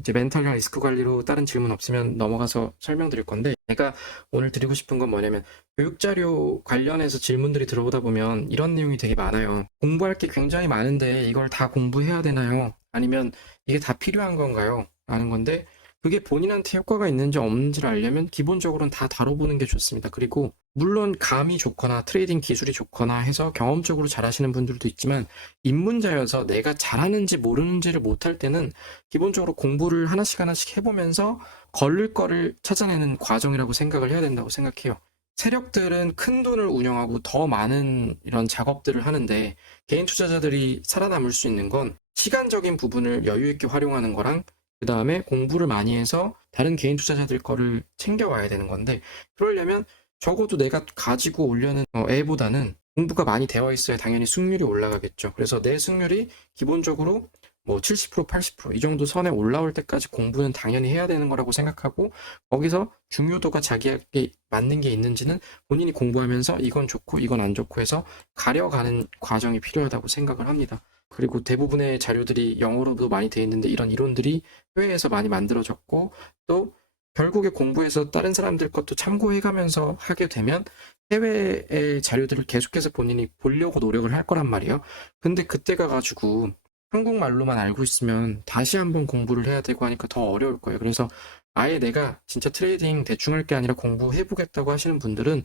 이제 멘탈이랑 리스크 관리로 다른 질문 없으면 넘어가서 설명드릴 건데, 제가 오늘 드리고 싶은 건 뭐냐면, 교육자료 관련해서 질문들이 들어오다 보면 이런 내용이 되게 많아요. 공부할 게 굉장히 많은데 이걸 다 공부해야 되나요? 아니면 이게 다 필요한 건가요? 라는 건데, 그게 본인한테 효과가 있는지 없는지를 알려면 기본적으로는 다 다뤄보는 게 좋습니다. 그리고 물론 감이 좋거나 트레이딩 기술이 좋거나 해서 경험적으로 잘하시는 분들도 있지만, 입문자여서 내가 잘하는지 모르는지를 못할 때는 기본적으로 공부를 하나씩 하나씩 해보면서 걸릴 거를 찾아내는 과정이라고 생각을 해야 된다고 생각해요. 세력들은 큰 돈을 운영하고 더 많은 이런 작업들을 하는데, 개인 투자자들이 살아남을 수 있는 건 시간적인 부분을 여유 있게 활용하는 거랑, 그 다음에 공부를 많이 해서 다른 개인 투자자들 거를 챙겨와야 되는 건데, 그러려면 적어도 내가 가지고 오려는 애보다는 공부가 많이 되어 있어야 당연히 승률이 올라가겠죠. 그래서 내 승률이 기본적으로 뭐 70%, 80%이 정도 선에 올라올 때까지 공부는 당연히 해야 되는 거라고 생각하고, 거기서 중요도가 자기에게 맞는 게 있는지는 본인이 공부하면서 이건 좋고 이건 안 좋고 해서 가려가는 과정이 필요하다고 생각을 합니다. 그리고 대부분의 자료들이 영어로도 많이 돼 있는데, 이런 이론들이 해외에서 많이 만들어졌고, 또 결국에 공부해서 다른 사람들 것도 참고해가면서 하게 되면 해외의 자료들을 계속해서 본인이 보려고 노력을 할 거란 말이에요. 근데 그때 가가지고 한국말로만 알고 있으면 다시 한번 공부를 해야 되고 하니까 더 어려울 거예요. 그래서 아예 내가 진짜 트레이딩 대충 할 게 아니라 공부해보겠다고 하시는 분들은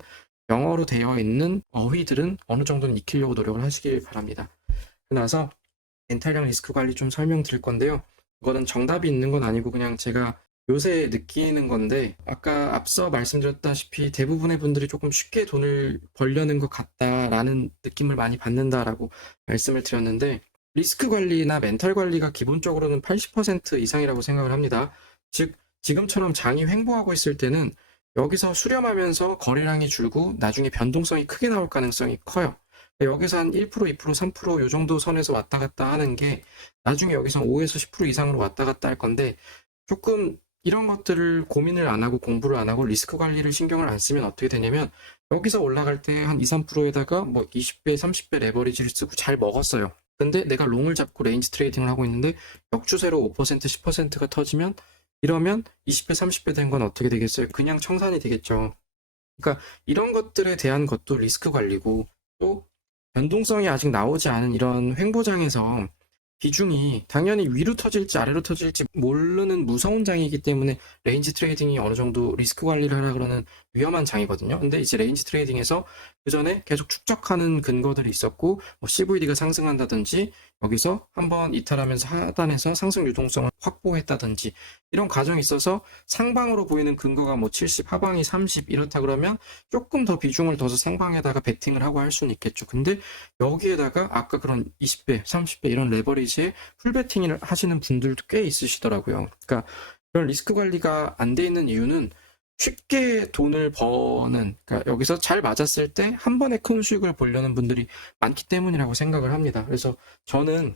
영어로 되어 있는 어휘들은 어느 정도는 익히려고 노력을 하시길 바랍니다. 그나서 멘탈형 리스크 관리 좀 설명드릴 건데요. 이거는 정답이 있는 건 아니고 그냥 제가 요새 느끼는 건데, 아까 앞서 말씀드렸다시피 대부분의 분들이 조금 쉽게 돈을 벌려는 것 같다라는 느낌을 많이 받는다라고 말씀을 드렸는데, 리스크 관리나 멘탈 관리가 기본적으로는 80% 이상이라고 생각을 합니다. 즉, 지금처럼 장이 횡보하고 있을 때는 여기서 수렴하면서 거래량이 줄고 나중에 변동성이 크게 나올 가능성이 커요. 여기서 한 1%, 2%, 3%요 정도 선에서 왔다 갔다 하는 게 나중에 여기서 5에서 10% 이상으로 왔다 갔다 할 건데, 조금 이런 것들을 고민을 안 하고 공부를 안 하고 리스크 관리를 신경을 안 쓰면 어떻게 되냐면, 여기서 올라갈 때 한 2, 3%에다가 뭐 20배, 30배 레버리지를 쓰고 잘 먹었어요. 근데 내가 롱을 잡고 레인지 트레이딩을 하고 있는데 역추세로 5%, 10%가 터지면, 이러면 20배, 30배 된 건 어떻게 되겠어요? 그냥 청산이 되겠죠. 그러니까 이런 것들에 대한 것도 리스크 관리고, 또 변동성이 아직 나오지 않은 이런 횡보장에서 비중이 당연히 위로 터질지 아래로 터질지 모르는 무서운 장이기 때문에 레인지 트레이딩이 어느 정도 리스크 관리를 하라 그러는 위험한 장이거든요. 근데 이제 레인지 트레이딩에서 그 전에 계속 축적하는 근거들이 있었고, 뭐 CVD가 상승한다든지 여기서 한번 이탈하면서 하단에서 상승 유동성을 확보했다든지 이런 과정이 있어서 상방으로 보이는 근거가 뭐 70, 하방이 30 이렇다 그러면 조금 더 비중을 둬서 상방에다가 베팅을 하고 할 수는 있겠죠. 근데 여기에다가 아까 그런 20배, 30배 이런 레버리지에 풀베팅을 하시는 분들도 꽤 있으시더라고요. 그러니까 그런 리스크 관리가 안 돼 있는 이유는 쉽게 돈을 버는, 그러니까 여기서 잘 맞았을 때 한 번에 큰 수익을 보려는 분들이 많기 때문이라고 생각을 합니다. 그래서 저는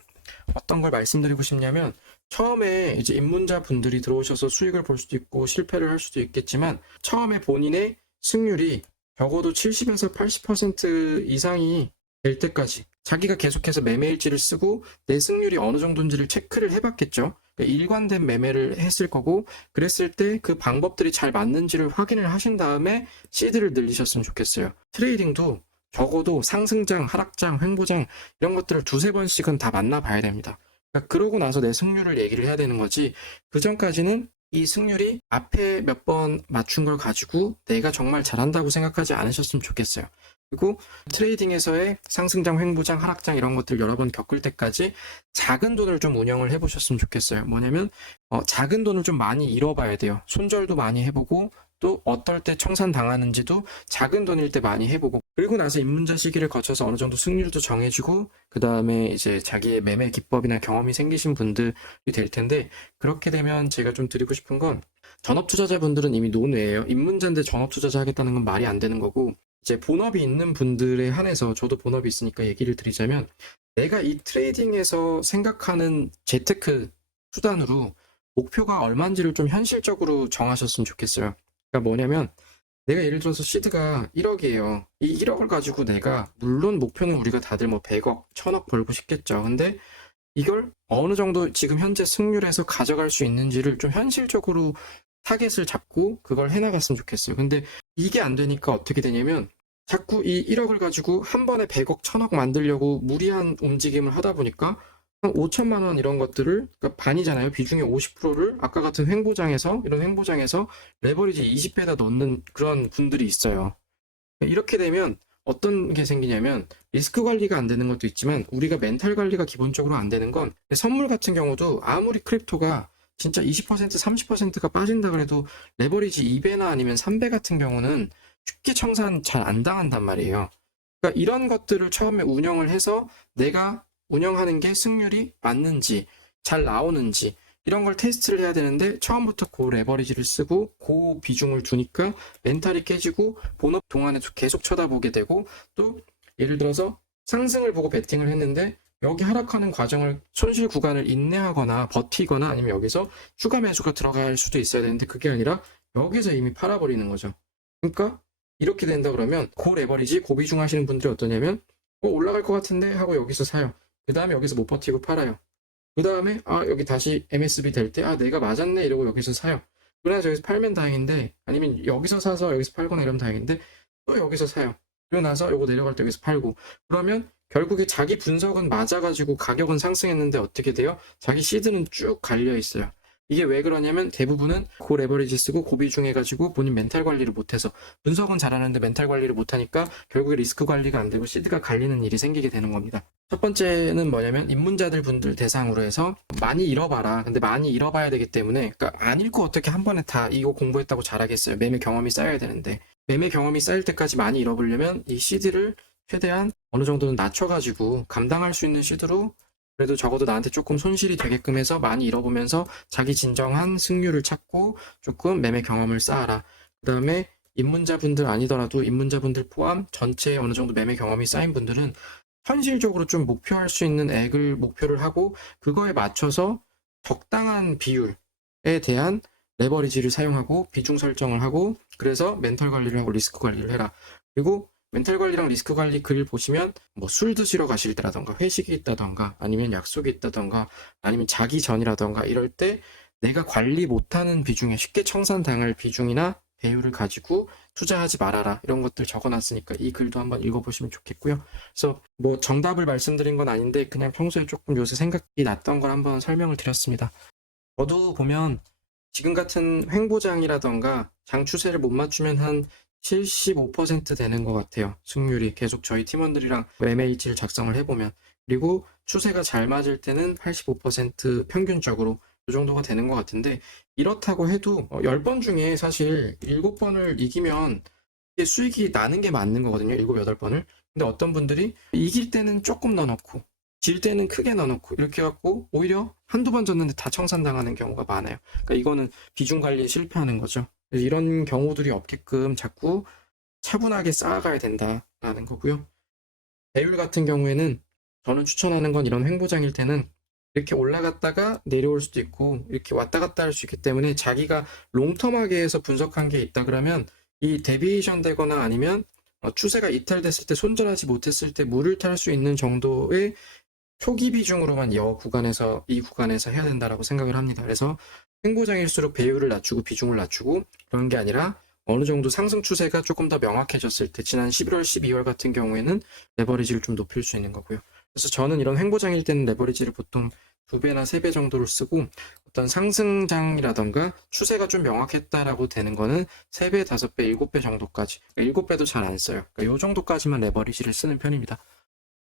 어떤 걸 말씀드리고 싶냐면, 처음에 이제 입문자 분들이 들어오셔서 수익을 볼 수도 있고 실패를 할 수도 있겠지만, 처음에 본인의 승률이 적어도 70에서 80% 이상이 될 때까지 자기가 계속해서 매매 일지를 쓰고 내 승률이 어느 정도인지를 체크를 해봤겠죠. 그러니까 일관된 매매를 했을 거고, 그랬을 때 그 방법들이 잘 맞는지를 확인을 하신 다음에 시드를 늘리셨으면 좋겠어요. 트레이딩도 적어도 상승장, 하락장, 횡보장 이런 것들을 두세 번씩은 다 만나봐야 됩니다. 그러니까 그러고 나서 내 승률을 얘기를 해야 되는 거지, 그 전까지는 이 승률이 앞에 몇 번 맞춘 걸 가지고 내가 정말 잘한다고 생각하지 않으셨으면 좋겠어요. 그리고 트레이딩에서의 상승장, 횡보장, 하락장 이런 것들 여러 번 겪을 때까지 작은 돈을 좀 운영을 해보셨으면 좋겠어요. 뭐냐면 작은 돈을 좀 많이 잃어봐야 돼요. 손절도 많이 해보고, 또 어떨 때 청산 당하는지도 작은 돈일 때 많이 해보고, 그리고 나서 입문자 시기를 거쳐서 어느 정도 승률도 정해지고, 그 다음에 이제 자기의 매매 기법이나 경험이 생기신 분들이 될 텐데, 그렇게 되면 제가 좀 드리고 싶은 건, 전업 투자자분들은 이미 노뇌예요. 입문자인데 전업 투자자 하겠다는 건 말이 안 되는 거고, 이제 본업이 있는 분들에 한해서 저도 본업이 있으니까 얘기를 드리자면, 내가 이 트레이딩에서 생각하는 재테크 수단으로 목표가 얼마인지를 좀 현실적으로 정하셨으면 좋겠어요. 그러니까 뭐냐면, 내가 예를 들어서 시드가 1억이에요. 이 1억을 가지고 내가, 물론 목표는 우리가 다들 뭐 100억, 1000억 벌고 싶겠죠. 근데 이걸 어느 정도 지금 현재 승률에서 가져갈 수 있는지를 좀 현실적으로 타겟을 잡고 그걸 해나갔으면 좋겠어요. 근데 이게 안 되니까 어떻게 되냐면 자꾸 이 1억을 가지고 한 번에 100억, 1000억 만들려고 무리한 움직임을 하다 보니까 한 5천만 원 이런 것들을, 그러니까 반이잖아요. 비중의 50%를 아까 같은 이런 횡보장에서 레버리지 20배에다 넣는 그런 분들이 있어요. 이렇게 되면 어떤 게 생기냐면 리스크 관리가 안 되는 것도 있지만 우리가 멘탈 관리가 기본적으로 안 되는 건, 선물 같은 경우도 아무리 크립토가 진짜 20%, 30%가 빠진다 그래도 레버리지 2배나 아니면 3배 같은 경우는 쉽게 청산 잘 안 당한단 말이에요. 그러니까 이런 것들을 처음에 운영을 해서 내가 운영하는 게 승률이 맞는지 잘 나오는지 이런 걸 테스트를 해야 되는데, 처음부터 고 레버리지를 쓰고 고 비중을 두니까 멘탈이 깨지고 본업 동안에 계속 쳐다보게 되고, 또 예를 들어서 상승을 보고 베팅을 했는데 여기 하락하는 과정을, 손실 구간을 인내하거나 버티거나 아니면 여기서 추가 매수가 들어갈 수도 있어야 되는데 그게 아니라 여기서 이미 팔아버리는 거죠. 그러니까 이렇게 된다 그러면 고 레버리지, 고 비중 하시는 분들이 어떠냐면 올라갈 것 같은데 하고 여기서 사요. 그 다음에 여기서 못 버티고 팔아요. 그 다음에 여기 다시 MSB 될 때 내가 맞았네 이러고 여기서 사요. 그러나 여기서 팔면 다행인데, 아니면 여기서 사서 여기서 팔거나 이러면 다행인데 또 여기서 사요. 그러고 나서 요거 내려갈 때 여기서 팔고, 그러면 결국에 자기 분석은 맞아가지고 가격은 상승했는데 어떻게 돼요? 자기 시드는 쭉 갈려 있어요. 이게 왜 그러냐면 대부분은 고 레버리지 쓰고 고비중 해가지고 본인 멘탈 관리를 못해서, 분석은 잘하는데 멘탈 관리를 못하니까 결국에 리스크 관리가 안 되고 시드가 갈리는 일이 생기게 되는 겁니다. 첫 번째는 뭐냐면 입문자들 분들 대상으로 해서 많이 잃어봐라. 근데 많이 잃어봐야 되기 때문에, 그러니까 안 잃고 어떻게 한 번에 다 이거 공부했다고 잘하겠어요. 매매 경험이 쌓여야 되는데, 매매 경험이 쌓일 때까지 많이 잃어보려면 이 시드를 최대한 어느 정도는 낮춰가지고 감당할 수 있는 시드로 그래도 적어도 나한테 조금 손실이 되게끔 해서 많이 잃어보면서 자기 진정한 승률을 찾고 조금 매매 경험을 쌓아라. 그 다음에 입문자분들 아니더라도 입문자분들 포함 전체 어느 정도 매매 경험이 쌓인 분들은 현실적으로 좀 목표할 수 있는 액을 목표를 하고 그거에 맞춰서 적당한 비율에 대한 레버리지를 사용하고 비중 설정을 하고, 그래서 멘탈 관리를 하고 리스크 관리를 해라. 그리고 멘탈 관리랑 리스크 관리 글 보시면 술 드시러 가실 때라던가 회식이 있다던가 아니면 약속이 있다던가 아니면 자기 전이라던가 이럴 때 내가 관리 못하는 비중에 쉽게 청산당할 비중이나 배율을 가지고 투자하지 말아라, 이런 것들 적어놨으니까 이 글도 한번 읽어보시면 좋겠고요. 그래서 정답을 말씀드린 건 아닌데 그냥 평소에 조금 요새 생각이 났던 걸 한번 설명을 드렸습니다. 저도 보면 지금 같은 횡보장이라던가 장 추세를 못 맞추면 한 75% 되는 것 같아요. 승률이 계속 저희 팀원들이랑 MA치를 작성을 해보면. 그리고 추세가 잘 맞을 때는 85% 평균적으로 이 정도가 되는 것 같은데, 이렇다고 해도 10번 중에 사실 7번을 이기면 이게 수익이 나는 게 맞는 거거든요. 7, 8번을. 근데 어떤 분들이 이길 때는 조금 넣어놓고 질 때는 크게 넣어놓고 이렇게 해갖고 오히려 한두 번 졌는데 다 청산당하는 경우가 많아요. 그러니까 이거는 비중 관리에 실패하는 거죠. 이런 경우들이 없게끔 자꾸 차분하게 쌓아가야 된다라는 거고요. 배율 같은 경우에는 저는 추천하는 건 이런 횡보장일 때는 이렇게 올라갔다가 내려올 수도 있고 이렇게 왔다 갔다 할 수 있기 때문에 자기가 롱텀하게 해서 분석한 게 있다 그러면 이 데비에이션 되거나 아니면 추세가 이탈됐을 때 손절하지 못했을 때 물을 탈 수 있는 정도의 초기 비중으로만 이 구간에서 해야 된다라고 생각을 합니다. 그래서 횡보장일수록 배율을 낮추고 비중을 낮추고 그런 게 아니라 어느 정도 상승 추세가 조금 더 명확해졌을 때, 지난 11월, 12월 같은 경우에는 레버리지를 좀 높일 수 있는 거고요. 그래서 저는 이런 횡보장일 때는 레버리지를 보통 2배나 3배 정도를 쓰고, 어떤 상승장이라던가 추세가 좀 명확했다라고 되는 거는 3배, 5배, 7배 정도까지, 7배도 잘 안 써요. 그러니까 이 정도까지만 레버리지를 쓰는 편입니다.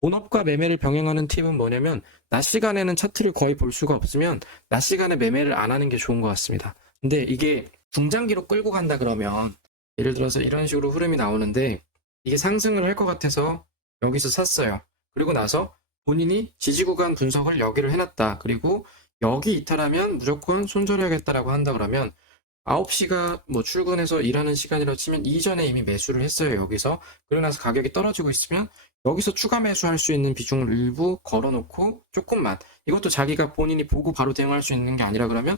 본업과 매매를 병행하는 팁은 뭐냐면, 낮 시간에는 차트를 거의 볼 수가 없으면 낮 시간에 매매를 안 하는 게 좋은 것 같습니다. 근데 이게 중장기로 끌고 간다 그러면, 예를 들어서 이런 식으로 흐름이 나오는데 이게 상승을 할 것 같아서 여기서 샀어요. 그리고 나서 본인이 지지 구간 분석을 여기를 해놨다. 그리고 여기 이탈하면 무조건 손절해야겠다라고 한다 그러면 9시가 출근해서 일하는 시간이라고 치면 이전에 이미 매수를 했어요, 여기서. 그러고 나서 가격이 떨어지고 있으면 여기서 추가 매수할 수 있는 비중을 일부 걸어놓고 조금만, 이것도 자기가 본인이 보고 바로 대응할 수 있는 게 아니라 그러면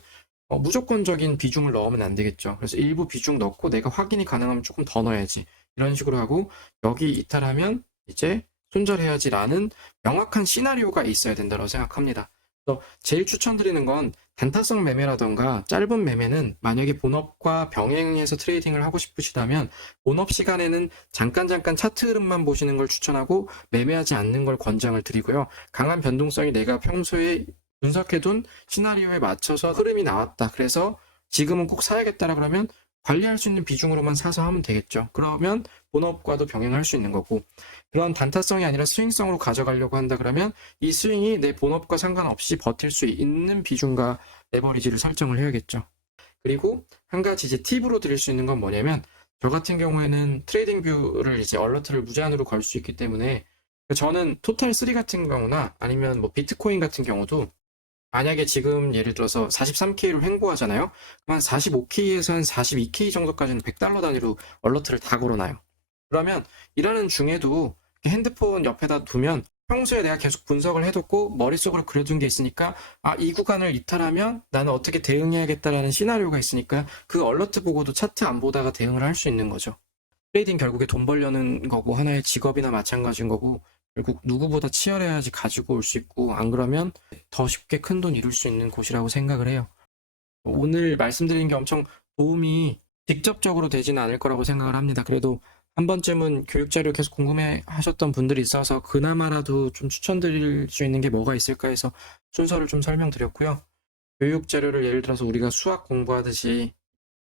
무조건적인 비중을 넣으면 안 되겠죠. 그래서 일부 비중 넣고 내가 확인이 가능하면 조금 더 넣어야지. 이런 식으로 하고 여기 이탈하면 이제 손절해야지라는 명확한 시나리오가 있어야 된다고 생각합니다. 그래서 제일 추천드리는 건 단타성 매매라던가 짧은 매매는 만약에 본업과 병행해서 트레이딩을 하고 싶으시다면 본업 시간에는 잠깐 차트 흐름만 보시는 걸 추천하고 매매하지 않는 걸 권장을 드리고요. 강한 변동성이 내가 평소에 분석해둔 시나리오에 맞춰서 흐름이 나왔다. 그래서 지금은 꼭 사야겠다라 그러면 관리할 수 있는 비중으로만 사서 하면 되겠죠. 그러면 본업과도 병행할 수 있는 거고, 그런 단타성이 아니라 스윙성으로 가져가려고 한다 그러면 이 스윙이 내 본업과 상관없이 버틸 수 있는 비중과 레버리지를 설정을 해야겠죠. 그리고 한 가지 이제 팁으로 드릴 수 있는 건 뭐냐면, 저 같은 경우에는 트레이딩 뷰를 이제 얼러트를 무제한으로 걸 수 있기 때문에 저는 토탈 3 같은 경우나 아니면 뭐 비트코인 같은 경우도 만약에 지금 예를 들어서 43K로 횡보하잖아요. 그럼 한 45K에서 한 42K 정도까지는 100달러 단위로 얼러트를 다 걸어놔요. 그러면 일하는 중에도 핸드폰 옆에다 두면 평소에 내가 계속 분석을 해뒀고 머릿속으로 그려둔 게 있으니까 이 구간을 이탈하면 나는 어떻게 대응해야겠다라는 시나리오가 있으니까 그 얼러트 보고도 차트 안 보다가 대응을 할 수 있는 거죠. 트레이딩 결국에 돈 벌려는 거고 하나의 직업이나 마찬가지인 거고 결국 누구보다 치열해야지 가지고 올 수 있고 안 그러면 더 쉽게 큰 돈 이룰 수 있는 곳이라고 생각을 해요. 오늘 말씀드린 게 엄청 도움이 직접적으로 되지는 않을 거라고 생각을 합니다. 그래도 한 번쯤은 교육자료 계속 궁금해 하셨던 분들이 있어서 그나마라도 좀 추천드릴 수 있는 게 뭐가 있을까 해서 순서를 좀 설명드렸고요. 교육자료를 예를 들어서 우리가 수학 공부하듯이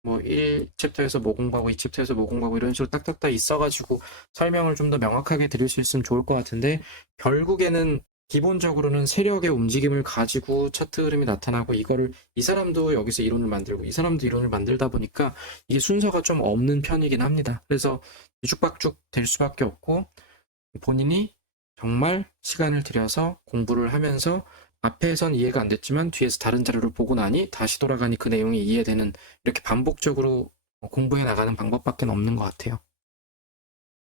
뭐 1챕터에서 뭐 공부하고 2챕터에서 뭐 공부하고 이런 식으로 딱딱딱 있어가지고 설명을 좀 더 명확하게 드릴 수 있으면 좋을 것 같은데 결국에는 기본적으로는 세력의 움직임을 가지고 차트 흐름이 나타나고 이거를 이 사람도 여기서 이론을 만들고 이 사람도 이론을 만들다 보니까 이게 순서가 좀 없는 편이긴 합니다. 그래서 뒤죽박죽 될 수밖에 없고 본인이 정말 시간을 들여서 공부를 하면서 앞에선 이해가 안 됐지만 뒤에서 다른 자료를 보고 나니 다시 돌아가니 그 내용이 이해되는 이렇게 반복적으로 공부해 나가는 방법밖에 없는 것 같아요.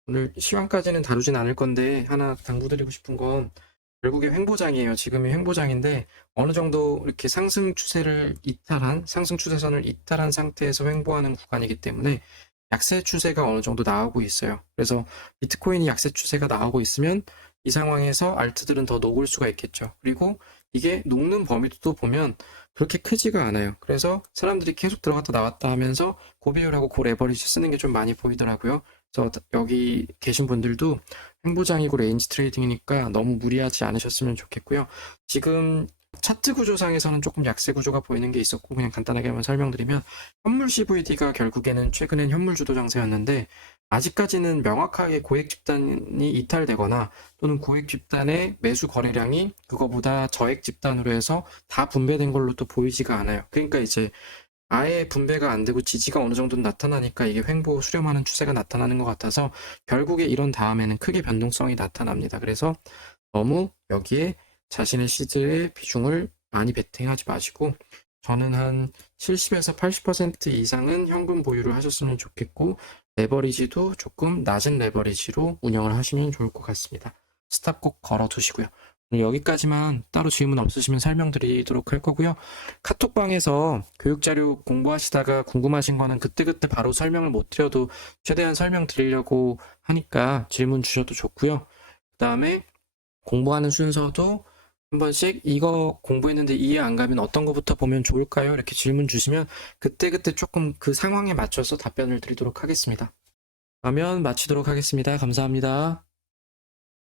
오늘 시황까지는 다루진 않을 건데 하나 당부드리고 싶은 건 결국에 횡보장이에요. 지금이 횡보장인데 어느 정도 이렇게 상승 추세선을 이탈한 상태에서 횡보하는 구간이기 때문에 약세 추세가 어느 정도 나오고 있어요. 그래서 비트코인이 약세 추세가 나오고 있으면 이 상황에서 알트들은 더 녹을 수가 있겠죠. 그리고 이게 녹는 범위도 보면 그렇게 크지가 않아요. 그래서 사람들이 계속 들어갔다 나왔다 하면서 고비율하고 고레버리지 쓰는 게 좀 많이 보이더라고요. 그래서 여기 계신 분들도 횡보장이고 레인지 트레이딩이니까 너무 무리하지 않으셨으면 좋겠고요. 지금 차트 구조상에서는 조금 약세 구조가 보이는 게 있었고 그냥 간단하게 한번 설명드리면 현물 CVD가 결국에는 최근엔 현물 주도 장세였는데 아직까지는 명확하게 고액 집단이 이탈되거나 또는 고액 집단의 매수 거래량이 그거보다 저액 집단으로 해서 다 분배된 걸로 또 보이지가 않아요. 그러니까 이제 아예 분배가 안 되고 지지가 어느 정도는 나타나니까 이게 횡보 수렴하는 추세가 나타나는 것 같아서 결국에 이런 다음에는 크게 변동성이 나타납니다. 그래서 너무 여기에 자신의 시드의 비중을 많이 베팅하지 마시고 저는 한 70에서 80% 이상은 현금 보유를 하셨으면 좋겠고 레버리지도 조금 낮은 레버리지로 운영을 하시면 좋을 것 같습니다. 스탑 꼭 걸어 두시고요. 여기까지만 따로 질문 없으시면 설명드리도록 할 거고요. 카톡방에서 교육자료 공부하시다가 궁금하신 거는 그때그때 바로 설명을 못 드려도 최대한 설명드리려고 하니까 질문 주셔도 좋고요. 그 다음에 공부하는 순서도 한 번씩 이거 공부했는데 이해 안 가면 어떤 거부터 보면 좋을까요? 이렇게 질문 주시면 그때그때 조금 그 상황에 맞춰서 답변을 드리도록 하겠습니다. 그러면 마치도록 하겠습니다. 감사합니다.